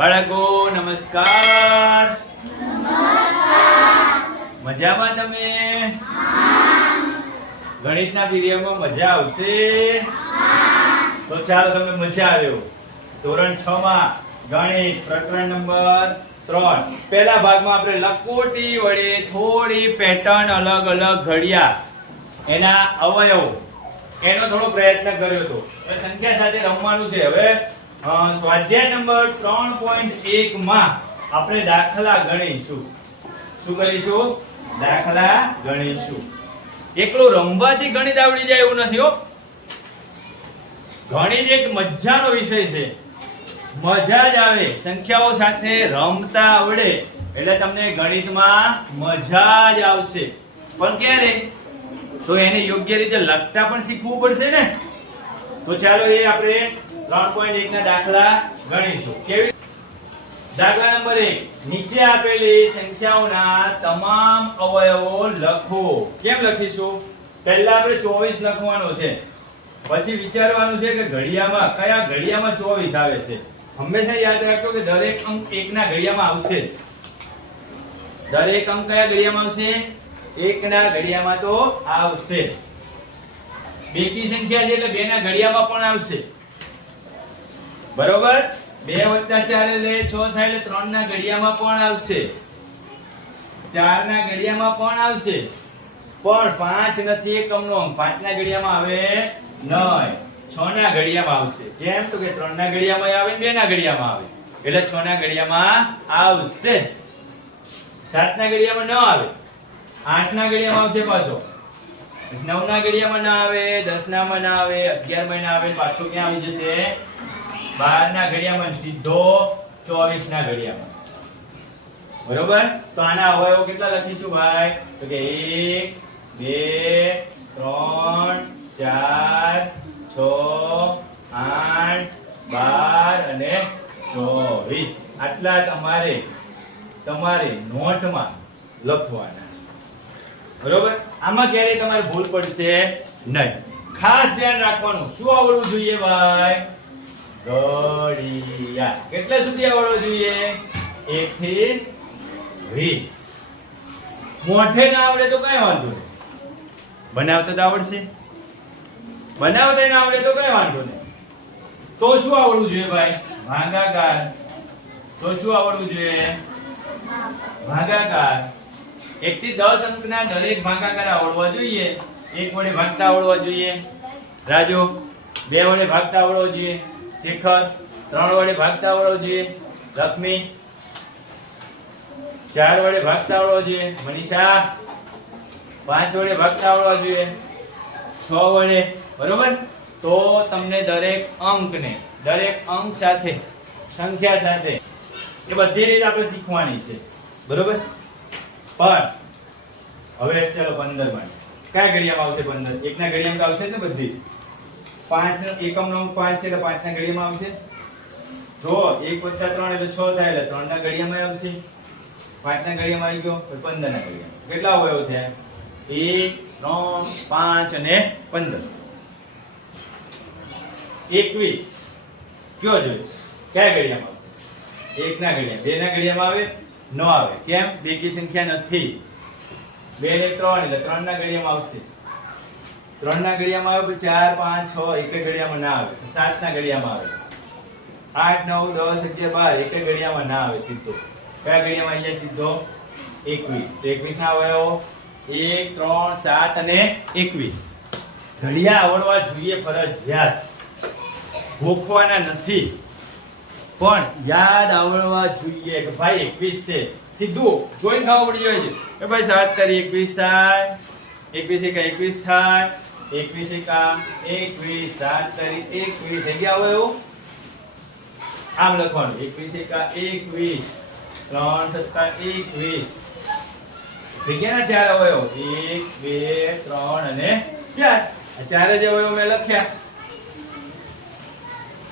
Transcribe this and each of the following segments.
બાળકો નમસ્કાર. મજામાં તમે? ગણિતના પીરિયડમાં મજા આવશે? તો ચાલો, તમને મજા આવ્યો. ધોરણ 6 માં ગણિત પ્રકરણ નંબર 3. પહેલા ભાગમાં આપણે લખોટી વડે થોડી પેટર્ન અલગ અલગ ઘડિયા એના અવયવો એનો થોડો પ્રયત્ન કર્યો હતો. હવે સંખ્યા સાથે રમવાનું છે. હવે સ્વાધ્યાય નંબર 3.1 માં આપણે દાખલા ગણીશું. શું કરીશું? દાખલા ગણીશું. એકલું રમવાથી ગણિત આવડી જાય એવું નથી હો. ગણિત એક મજાનો વિષય છે. મજા જ આવે. સંખ્યાઓ સાથે રમતા આવડે એટલે તમને ગણિતમાં મજા જ આવશે. પણ ક્યારે? તો એને યોગ્ય રીતે લખતા પણ શીખવું પડશે ને. તો ચાલો એ આપણે 3.1 ના દાખલા ગણીશું. કેવી? દાખલા નંબર 1. નીચે આપેલી સંખ્યાઓના તમામ અવયવો લખો. કેમ લખીશું? પહેલા આપણે 24 લખવાનો છે. પછી વિચારવાનું છે કે ઘડિયામાં કયા ઘડિયામાં 24 આવે છે. હંમેશા યાદ રાખજો કે દરેક અંક એકના ઘડિયામાં આવશે જ. દરેક અંક કયા ઘડિયામાં આવશે? એકના ઘડિયામાં તો આવશે. બેકી સંખ્યા છે એટલે બેના ઘડિયામાં પણ આવશે. બરોબર? 2 + 4 એટલે 6 થાય એટલે 3 ના ઘડિયામાં પણ આવશે. 4 ના ઘડિયામાં પણ આવશે. પણ 5 નથી એકમનો અંક. 5 ના ઘડિયામાં આવે નહીં. 6 ના ઘડિયામાં આવશે. કેમ? તો કે 3 ના ઘડિયામાં આવે ને 2 ના ઘડિયામાં આવે. એટલે 6 ના ઘડિયામાં આવશે જ. 7 ના ઘડિયામાં ન આવે. 8 ના ઘડિયામાં આવશે પાછો. 9 ના ઘડિયામાં ના આવે, 10 નામાં ના આવે, 11 માં ના આવે. પાછો ક્યાં આવી જશે? 12 ના ઘડિયામાં, સીધો 24 ના ઘડિયામાં. બરોબર? તો આના અવયવો કેટલા લખીશું ભાઈ? તો કે 1 2 3 4 6 8 12 અને 24. આટલા તમારે નોટમાં લખવાના. બરોબર? આમાં ક્યારેય તમારે ભૂલ પડશે નહીં. ખાસ ધ્યાન રાખવાનું. શું આવડવું જોઈએ ભાઈ? ઘડિયા. કેટલા સુધી આવડવું જોઈએ? 1 થી 20. મોઢે ના આવડે તો કઈ વાંધો નહીં. બનાવતા તો આવડશે. બનાવતા ના આવડે તો કઈ વાંધો નહીં. તો શું આવડવું જોઈએ ભાઈ? ભાગાકાર. તો શું આવડવું જોઈએ? ભાગાકાર. 1 થી 10 અંકના દરેક ભાગાકાર આવડવા જોઈએ. 1 વડે ભાગતા આવડવા જોઈએ. રાજુ 2 વડે ભાગતા આવડવા જોઈએ. શેખર 3 વડે ભાગતા આવડવા જોઈએ. લક્ષ્મી 4 વડે ભાગતા આવડવા જોઈએ. મનીષા 5 વડે ભાગતા આવડવા જોઈએ. 6 વડે. બરોબર? તો તમને દરેક અંક સાથે, સંખ્યા સાથે એ બધી રીતે આપણે શીખવાની છે. બરોબર? પણ હવે ચલો 15 માં કયા ઘડિયામાં આવશે? 15 એકના ઘડિયામાં આવશે ને બધી. 5 એકમનો અંક 5 છે એટલે 5 ના ઘડિયામાં આવશે. જો 1 + 3 એટલે 6 થાય એટલે 3 ના ઘડિયામાં આવશે. 5 ના ઘડિયામાં આવી ગયો, 15 ના ઘડિયામાં. કેટલા અવયવ થયા? 1 3 5 અને 15. 21 કયો જોઈએ? કયા ઘડિયામાં આવશે? 1 ના ઘડિયામાં. 2 ના ઘડિયામાં આવે? ન આવે. કેમ? બેકી સંખ્યા નથી. 2 ને 3 એટલે 3 ના ઘડિયામાં આવશે. 3 ના ઘડિયામાં આવે, 4 5 6 એક ઘડિયામાં ના આવે. 7 ના ઘડિયામાં આવે. 8 9 10 11 12 એક ઘડિયામાં ના આવે સીધો. કયા ઘડિયામાં આવી જાય સીધો? 21. તો 21 ના અવયવો 1 3 7 અને 21. ઘડિયા આવડવા જોઈએ ફરજિયાત. ભૂખવાના નથી. પણ યાદ આવડવા જોઈએ કે ભાઈ 21 છે. સીધું જોઈને ખાવા પડી જાય છે કે ભાઈ 7 તારી 21 થાય, 21 એકા 21 થાય, 21 એકા 21, 7 તારી 21 થઈ ગયા. હવે એવું આમ લખવાનું 21 એકા 21, 3 સત્તા 21 થઈ ગયા ને. 4 અવયવ 1 2 3 અને 4. આ 4 જ અવયવ મેં લખ્યા.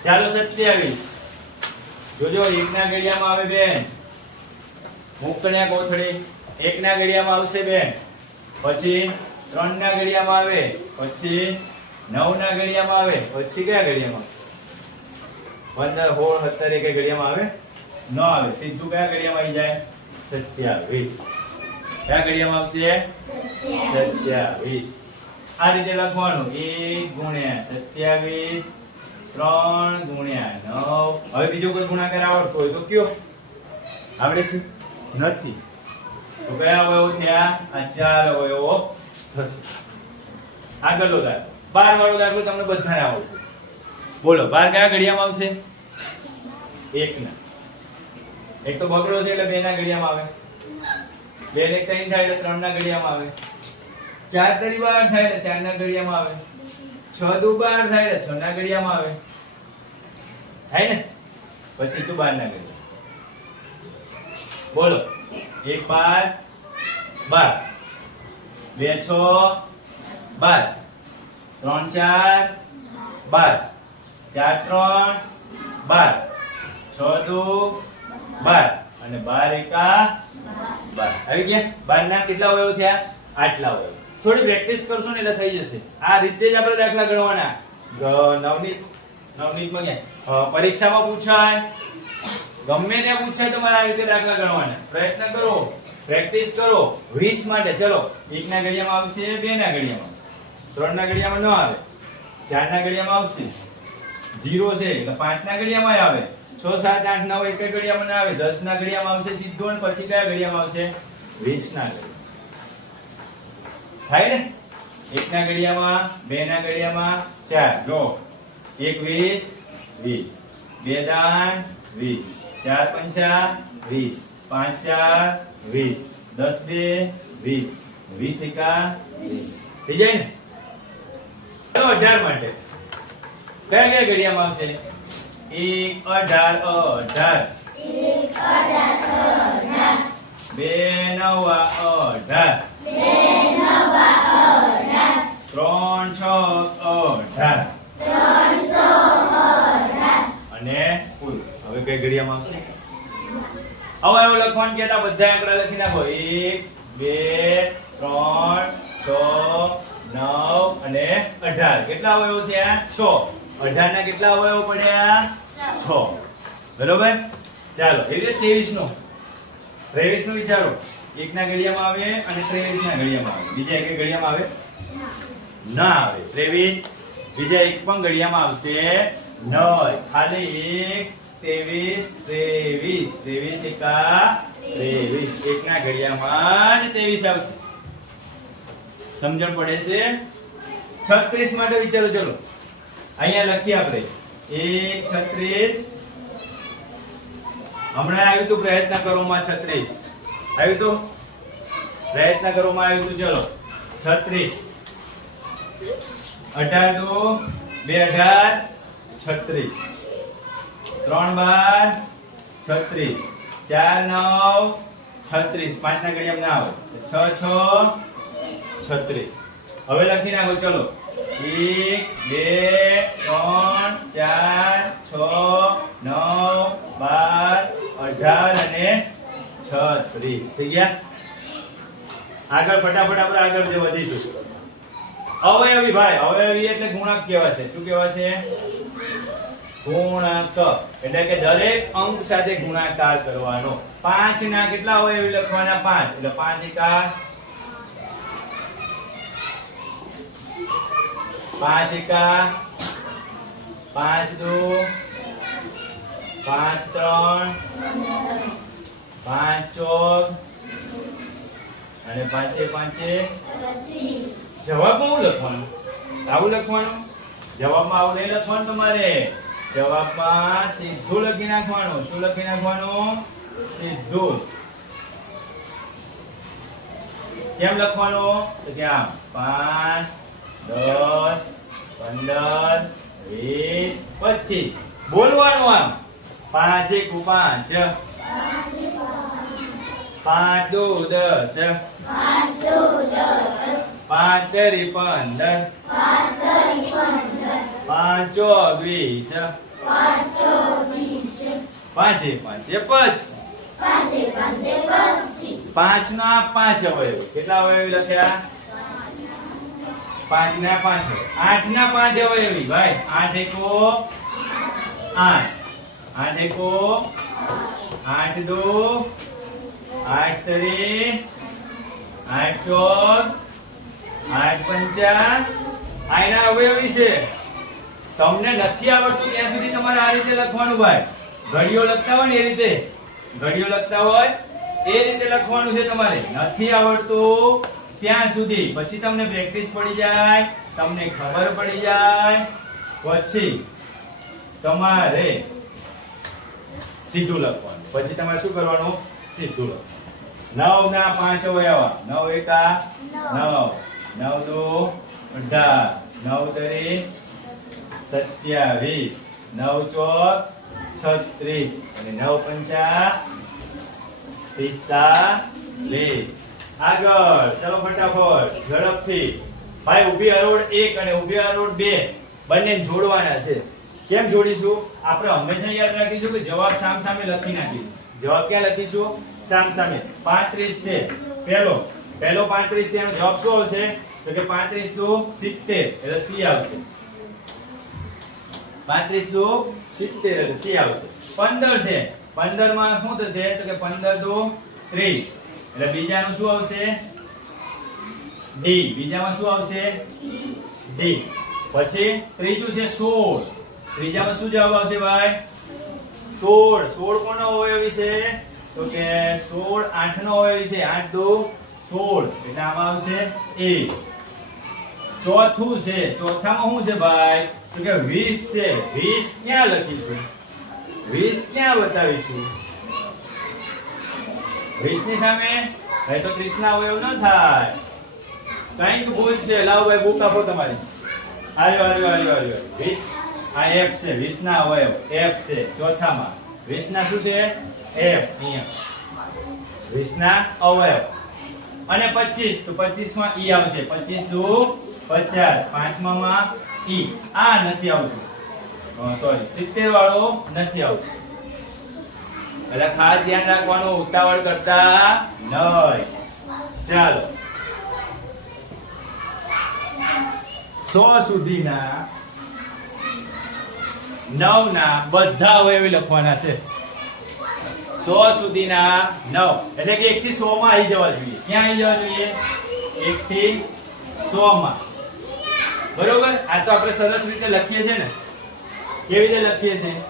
ચાલો 27. જોજો 1 ના ઘડિયામાં આવે બેન. મુકણ્યા કોથળી 1 ના ઘડિયામાં આવશે બેન. પછી 3 ના ઘડિયામાં આવે. પછી 9 ના ઘડિયામાં આવે. પછી કયા ઘડિયામાં? 15 16 17 એક ઘડિયામાં આવે. ન આવે સીધું કયા ઘડિયામાં આવી જાય 27. કયા ઘડિયામાં આવશે 27. આ રીતે લખવાનું 1 ગુણ્યા 27 3 ગુણ્યા 9. હવે બીજો કોઈ ગુણાકાર આવડતો હોય તો કયો? આવડે છે? નથી. તો કયા અવયવો થયા? આ 4 અવયવો થશે. આગળનો દાખલો 12 વાળો દાખલો તમને બધાને આવડશે. બોલો 12 કયા ઘડિયામાં આવશે? 1 ના. એક તો બગડો છે એટલે 2 ના ઘડિયામાં આવે. 2 ને 3 થાય એટલે 3 ના ઘડિયામાં આવે. 4 તરી 12 થાય એટલે 4 ના ઘડિયામાં આવે. 6 દુ 12 થાય એટલે 6 ના ઘડિયામાં આવે. થાય ને? પછી તો 12 ના ઘડિયામાં. બોલો 1 12 12 2 6 12 3 4 12 4 3 12 6 દુ 12 અને 12 એકા 12. આવી ગયા? 12 ના કેટલા અવયવો થયા? આટલા અવયવો. થોડી પ્રેક્ટિસ કરશો ને એટલે થઈ જશે. આ રીતે જ આપણે દાખલા ગણવાના. નવનીતમાં ક્યાં પરીક્ષામાં પૂછાય, ગમે ત્યાં પૂછાય તમારે આ રીતે દાખલા ગણવાના. પ્રયત્ન કરો, પ્રેક્ટિસ કરો. 20 માટે ચલો 1 ના ઘડિયામાં આવશે, 2 ના ઘડિયામાં, 3 ના ઘડિયામાં ન આવે, 4 ના ઘડિયામાં આવશે, 0 છે એટલે 5 ના ઘડિયામાં આવે, 6 7 8 9 એક ઘડિયામાં ના આવે, 10 ના ઘડિયામાં આવશે સીધું. અને પછી કયા ઘડિયામાં આવશે? 20 ના ઘડિયામાં. થાય ને? 1 ના ઘડિયામાં, 2 ના ઘડિયામાં, 4 જો 1 20 20, 2 દાન 20, 4 પંચા 20, 5 4 20, 10 2 20, 20 એકા 20. થઈ જાય ને? તો 18 માટે કયા કયા ઘડિયામાં આવશે? 1 18 18, 2 9 18, 3 6 18 અને કુલ. હવે કઈ ઘડિયામાં આવશે? હવે એવું લખવાનું કહેતા બધા આંકડા લખી નાખો. 1 2 3 6 9 અને 18. કેટલા અવયવો થયા? 6. 18 ના કેટલા અવયવો પડ્યા? 6. બરોબર? ચાલો એ રીતે 23 નું 23 નું વિચારો. 1 ના ઘડિયામાં આવે અને 23 ના ઘડિયામાં આવે. બીજા એક ઘડિયામાં આવે? ના આવે. 23 બીજા એક પણ ઘડિયામાં આવશે નહીં. ખાલી 1 23 23 એકા 23. એક ના ઘડિયામાં જ 23 આવશે. સમજણ પડે છે? 36 માટે વિચારો. ચલો અહીંયા લખીએ આપણે 1 36. હમણાં આવ્યું તું પ્રયત્ન કરોમાં 36 આવ્યું તું. પ્રયત્ન કરોમાં આવ્યું તું. ચલો 36 18 2 18 36, 3 12 36, 4 9 36. 5 ના ઘડિયામાં ના આવે. 6 6 36. હવે લખી નાખો. ચલો 1 2 3 4 6 9 12 18 અને 36. થઈ ગયા? આગળ ફટાફટ આપણે આગળ જે વધીશું. અવયવી ભાઈ, અવયવી એટલે ગુણક કહેવાશે. શું કહેવાશે? ગુણક. એટલે કે દરેક અંક સાથે ગુણાકાર કરવાનો. 5 ના કેટલા અવયવી લખવાના? 5. એટલે 5 એકા 5 એકા 5 2 5 3 5 4 અને 5 5 જવાબમાં શું લખવાનું? આવું લખવાનું? જવાબમાં આવું નહીં લખવાનું તમારે. જવાબમાં સીધું લખી નાખવાનું. શું લખી નાખવાનું? સીધું. કેમ લખવાનું? તો કે આમ 5 10 15 20 25. બોલવાનું આમ 5 1 5, 5 2 10, 5 તેરી 15, 5 ચોક 20, 5 5 25. 5 ના 5 અવયવ. કેટલા અવયવ લખ્યા? 5 ના 5. 8 ના 5 અવયવી ભાઈ. 8 એકો 8, 8 એકો 8 2 8 3 8 4 8 5 આ એના અવયવી છે. તમને નથી આવડતું ત્યાં સુધી તમારે આ રીતે લખવાનું ભાઈ. ઘડીઓ લખતા હોય ને એ રીતે, ઘડીઓ લખતા હોય એ રીતે લખવાનું છે તમારે. નથી આવડતું ત્યાં સુધી. પછી તમને પ્રેક્ટિસ પડી જાય, તમને ખબર પડી જાય, પછી તમારે સીધું લખવાનું. પછી તમારે શું કરવાનું? સીધું લખવાનું. 9 ના 5 અવયવા. 9 એકા 9, 9 દુ 18, 9 તરી 27, 9 ચોક 36 અને 9 પંચા 45. આગળ ચલો ફટાફટ ઝડપથી. ભાઈ ઊભી હરોળ 1 અને ઊભી હરોળ 2 બંને જોડવાના છે. કેમ જોડીશું? આપણે હંમેશા યાદ રાખીશું કે જવાબ સામ સામે લખી નાખીશું. જવાબ ક્યાં લખીશું? સામ સામે. 35 છે પહેલો 35 છે. એનો જવાબ શું આવશે? તો કે 35 દુ 70 એટલે સી આવશે. 35 દુ 70 એટલે સી આવશે. 15 છે. 15 માં શું થશે? તો કે 15 દુ 30 એટલે બીજાનું શું આવશે? ડી. બીજામાં શું આવશે? ડી. પછી ત્રીજું છે 16. ત્રીજામાં શું જવાબ આવશે ભાઈ? 16. 16 કોનો અવયવી છે? તો કે 16 8 નો અવયવી છે. 8 દુ 16 એટલે આમાં આવશે એ. ચોથું છે. ચોથામાં શું છે ભાઈ? તો કે 20 છે. 20 ક્યાં લખીશું? 20 ક્યાં બતાવીશું? 20 ની સામે ભાઈ તો 30 ના અવયવ ન થાય. કઈક ભૂલ છે. લાવો ભાઈ બુક આપો તમારી. આલ્યો 20 આ f છે. 20 ના અવયવ f છે ચોથામાં. 20 ના શું છે? f. અહીંયા 20 ના અવયવ. અને 25 તો 25 માં e આવશે. 25 દુ 50. પાંચમામાં e. આ નથી આવતું. સોરી 70 વાળો નથી આવતું. એટલે ખાસ ધ્યાન રાખવાનું, ઉતાવળ કરતા નહીં. ચાલો 100 સુધીના 9 ના બધા અવયવી લખવાના છે. 100 સુધીના 9 એટલે કે 1 થી 100 માં આવી જવા જોઈએ. ક્યાં આવી જવા જોઈએ? 1 થી 100 માં. બરોબર? આ તો આપણે સરસ રીતે લખીએ છીએ ને. કેવી રીતે લખીએ છીએ?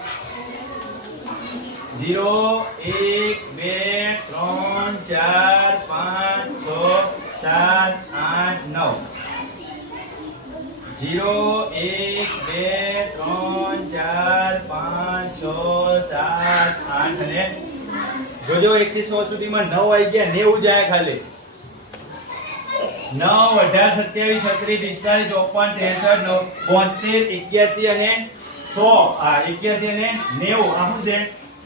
0 1 2 3 4 5 6 7 8 9. 0 1 2 3 4 5 6 7 8 અને જોજો 1 થી 100 સુધીમાં 9 આવી ગયા. 90 જાય ખાલી. 9 18 27 36 45 53 54 72 81 અને 100. આ 81 અને 90 આ શું છે?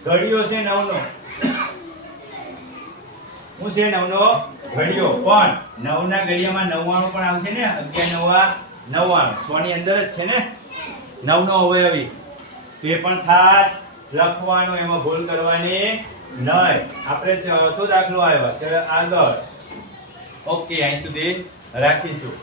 ઘડીઓ છે 9 નો. શું છે? 9 નો ઘડીઓ. પણ 9 ના ઘડિયામાં 99 પણ આવશે ને. 11 9 99 100 ની અંદર જ છે ને 9 નો અવયવી. તો એ પણ ખાસ લખવાનું, એમાં ભૂલ કરવાની નહીં. આપણે ચોથો દાખલો આવ્યો. ચલો આગળ. ઓકે અહીં સુધી રાખીશું.